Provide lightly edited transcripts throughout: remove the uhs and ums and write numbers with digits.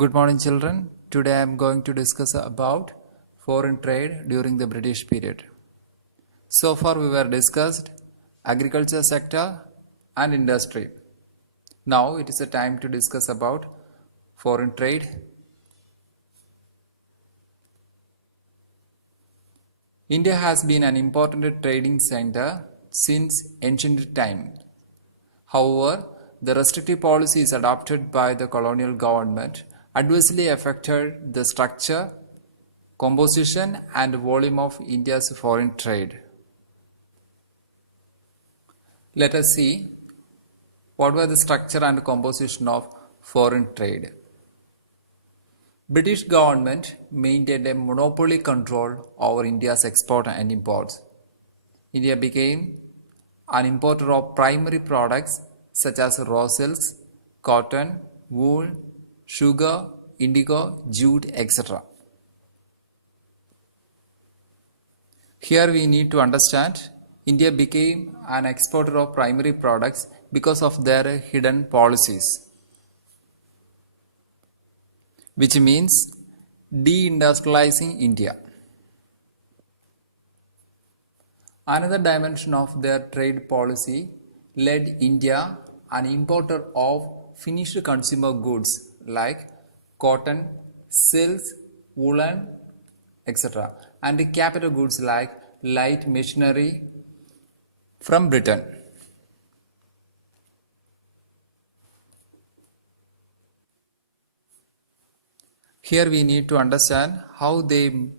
Good morning, children. Today I am going to discuss about foreign trade during the British period. So far we were discussed agriculture sector and industry. Now it is a time to discuss about foreign trade. India has been an important trading center since ancient times. However, the restrictive policies adopted by the colonial government adversely affected the structure, composition and volume of India's foreign trade. Let us see what were the structure and composition of foreign trade. British government maintained a monopoly control over India's export and imports. India became an importer of primary products such as raw silks, cotton, wool, sugar, indigo, jute, etc. Here we need to understand India became an exporter of primary products because of their hidden policies, which means deindustrializing India. Another dimension of their trade policy led India an importer of finished consumer goods like cotton, silks, woolen, etc. and capital goods like light machinery from Britain. Here we need to understand how they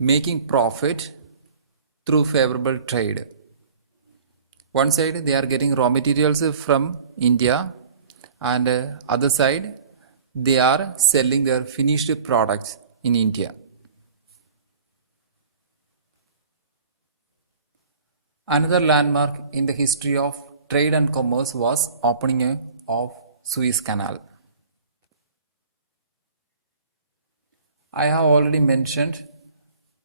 making profit through favorable trade. One side they are getting raw materials from India and other side they are selling their finished products in India. Another landmark in the history of trade and commerce was opening of Suez Canal. I have already mentioned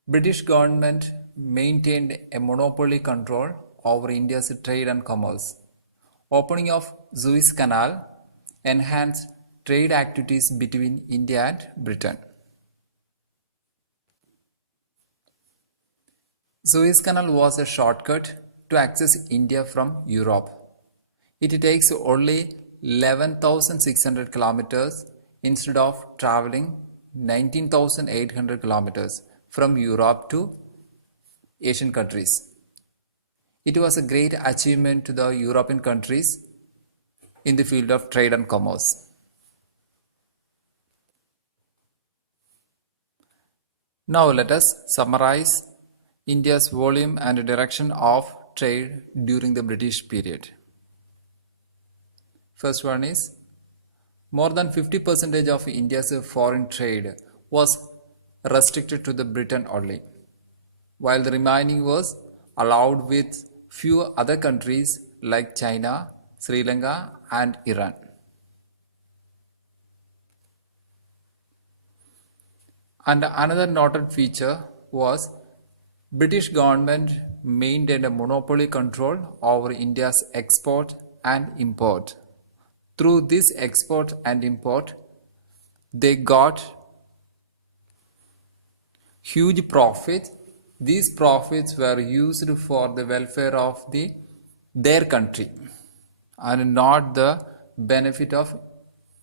British government maintained a monopoly control over India's trade and commerce. Opening of Suez Canal enhanced trade activities between India and Britain. Suez Canal was a shortcut to access India from Europe. It takes only 11,600 kilometers instead of traveling 19,800 kilometers from Europe to Asian countries. It was a great achievement to the European countries in the field of trade and commerce. Now let us summarize India's volume and direction of trade during the British period. First one is more than 50% of India's foreign trade was restricted to the Britain only, while the remaining was allowed with few other countries like China, Sri Lanka and Iran. And another noted feature was British government maintained a monopoly control over India's export and import. Through this export and import, they got huge profit. These profits were used for the welfare of their country and not the benefit of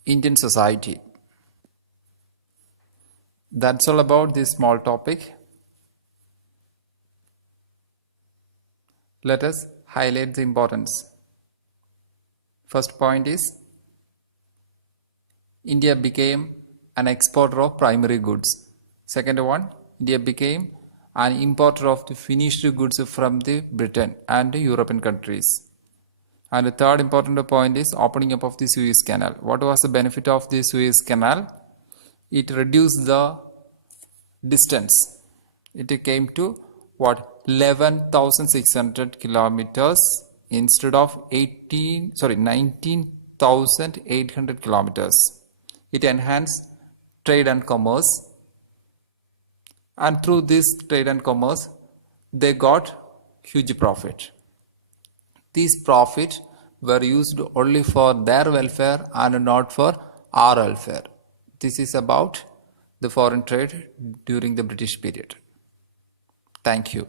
Indian society. That's all about this small topic. Let us highlight the importance. First point is India became an exporter of primary goods. Second one, India became an importer of the finished goods from the Britain and the European countries. And the third important point is opening up of the Suez Canal. What was the benefit of the Suez Canal? It reduced the distance. It came to 11,600 kilometers instead of 19,800 kilometers. It enhanced trade and commerce, and through this trade and commerce they got huge profit. These profits were used only for their welfare and not for our welfare. This is about the foreign trade during the British period. Thank you.